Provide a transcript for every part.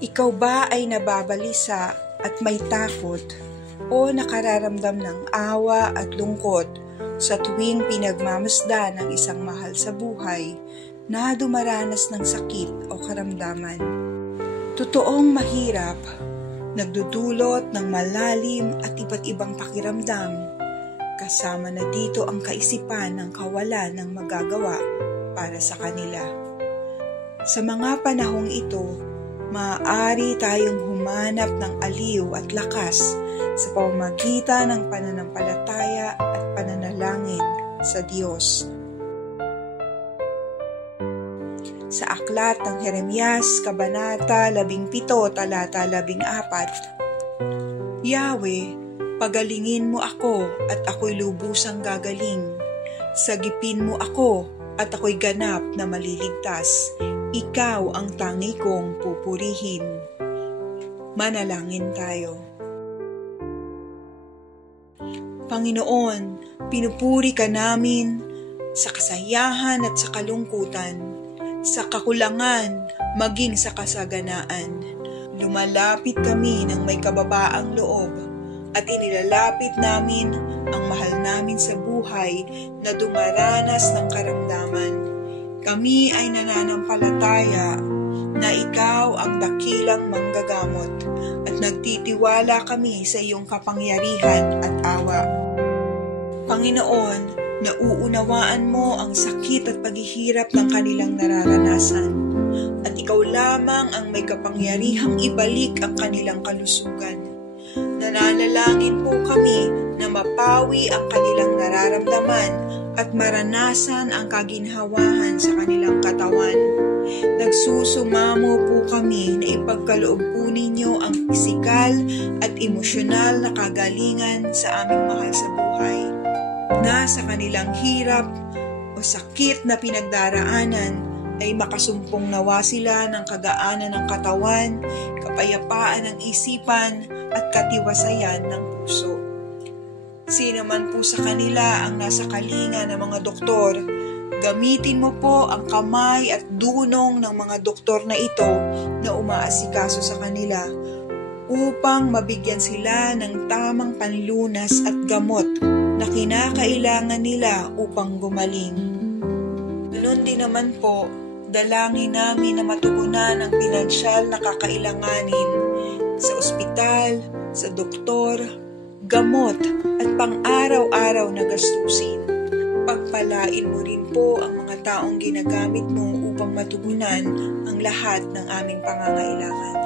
Ikaw ba ay nababalisa at may takot o nakararamdam ng awa at lungkot sa tuwing pinagmamasdan ng isang mahal sa buhay na dumaranas ng sakit o karamdaman? Totoong mahirap, nagdudulot ng malalim at iba't ibang pakiramdam. Kasama na dito ang kaisipan ng kawalan ng magagawa para sa kanila. Sa mga panahong ito, maaari tayong humanap ng aliw at lakas sa pamamagitan ng pananampalataya at pananalangin sa Diyos. Sa aklat ng Jeremias, Kabanata 17, Talata 14, Yahweh, pagalingin mo ako at ako'y lubusang gagaling. Sagipin mo ako at ako'y ganap na maliligtas. Ikaw ang tangi kong pupurihin. Manalangin tayo. Panginoon, pinupuri ka namin sa kasayahan at sa kalungkutan, sa kakulangan maging sa kasaganaan. Lumalapit kami ng may kababaang loob at inilalapit namin ang mahal namin sa buhay na dumaranas ng karamdaman. Kami ay nananampalataya na ikaw ang dakilang manggagamot at nagtitiwala kami sa iyong kapangyarihan at awa. Panginoon, nauunawaan mo ang sakit at paghihirap ng kanilang nararanasan at ikaw lamang ang may kapangyarihang ibalik ang kanilang kalusugan. Nananalangin po kami na mapawi ang kanilang nararamdaman at maranasan ang kaginhawahan sa kanilang katawan. Nagsusumamo po kami na ipagkaloob po ninyo ang pisikal at emosyonal na kagalingan sa aming mahal sa buhay, na sa kanilang hirap o sakit na pinagdaraanan ay makasumpong nawa sila ng kagaanan ng katawan, kapayapaan ng isipan at katiwasayan ng puso. Sino man po sa kanila ang nasa kalinga ng mga doktor, gamitin mo po ang kamay at dunong ng mga doktor na ito na umaasikaso sa kanila upang mabigyan sila ng tamang panlunas at gamot na kinakailangan nila upang gumaling. Ganun din naman po, dalangin namin na matugunan ang pinansyal na kakailanganin sa ospital, sa doktor, gamot at pang-araw-araw na gastusin. Pagpalain mo rin po ang mga taong ginagamit mo upang matugunan ang lahat ng aming pangangailangan.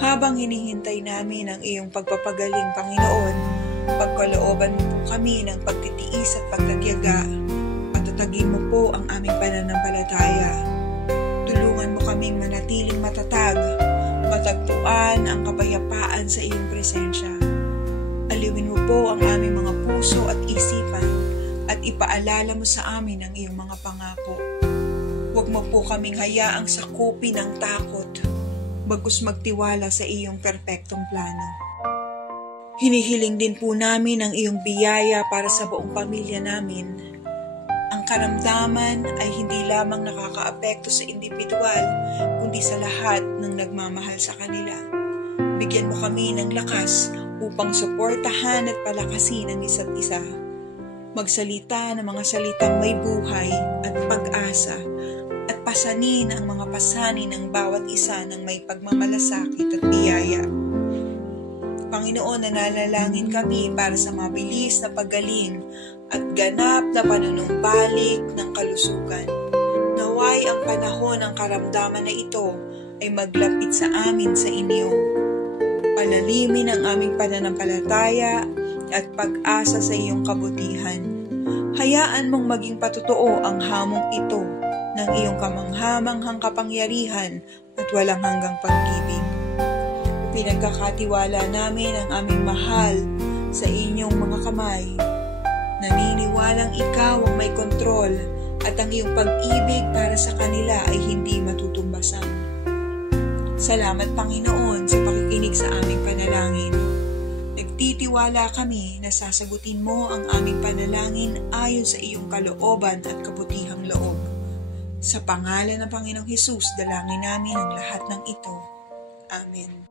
Habang hinihintay namin ang iyong pagpapagaling, Panginoon, pagkalooban mo po kami ng pagtitiis at pagtatiyaga. Patatagin mo po ang aming pananampalataya. Tulungan mo kaming manatiling matatag, matagpuan ang kapayapaan sa iyong presensya. Aliwin mo po ang aming mga puso at isipan at ipaalala mo sa amin ang iyong mga pangako. Huwag mo po kaming hayaang sakupin ng takot, bagkus magtiwala sa iyong perpektong plano. Hinihiling din po namin ang iyong biyaya para sa buong pamilya namin. Ang karamdaman ay hindi lamang nakakaapekto sa individual, kundi sa lahat ng nagmamahal sa kanila. Bigyan mo kami ng lakas upang suportahan at palakasin ang isa't isa. Magsalita ng mga salitang may buhay at pag-asa at pasanin ang mga pasanin ng bawat isa ng may pagmamalasakit at biyaya. Panginoon, nanalangin kami para sa mabilis na paggaling at ganap na panunumbalik ng kalusugan. Naway ang panahon ng karamdaman na ito ay maglapit sa amin sa inyo. Palalimin ang aming pananampalataya at pag-asa sa iyong kabutihan. Hayaan mong maging patotoo ang hamong ito ng iyong kamanghamanghang kapangyarihan at walang hanggang pag-ibig. Pinagkakatiwala namin ang aming mahal sa inyong mga kamay. Naniniwalang ikaw ang may kontrol at ang iyong pag-ibig para sa kanila ay hindi matutumbasan. Salamat, Panginoon, sa pakikinig sa aming panalangin. Nagtitiwala kami na sasagutin mo ang aming panalangin ayon sa iyong kalooban at kabutihang loob. Sa pangalan ng Panginoong Hesus, dalangin namin ang lahat ng ito. Amen.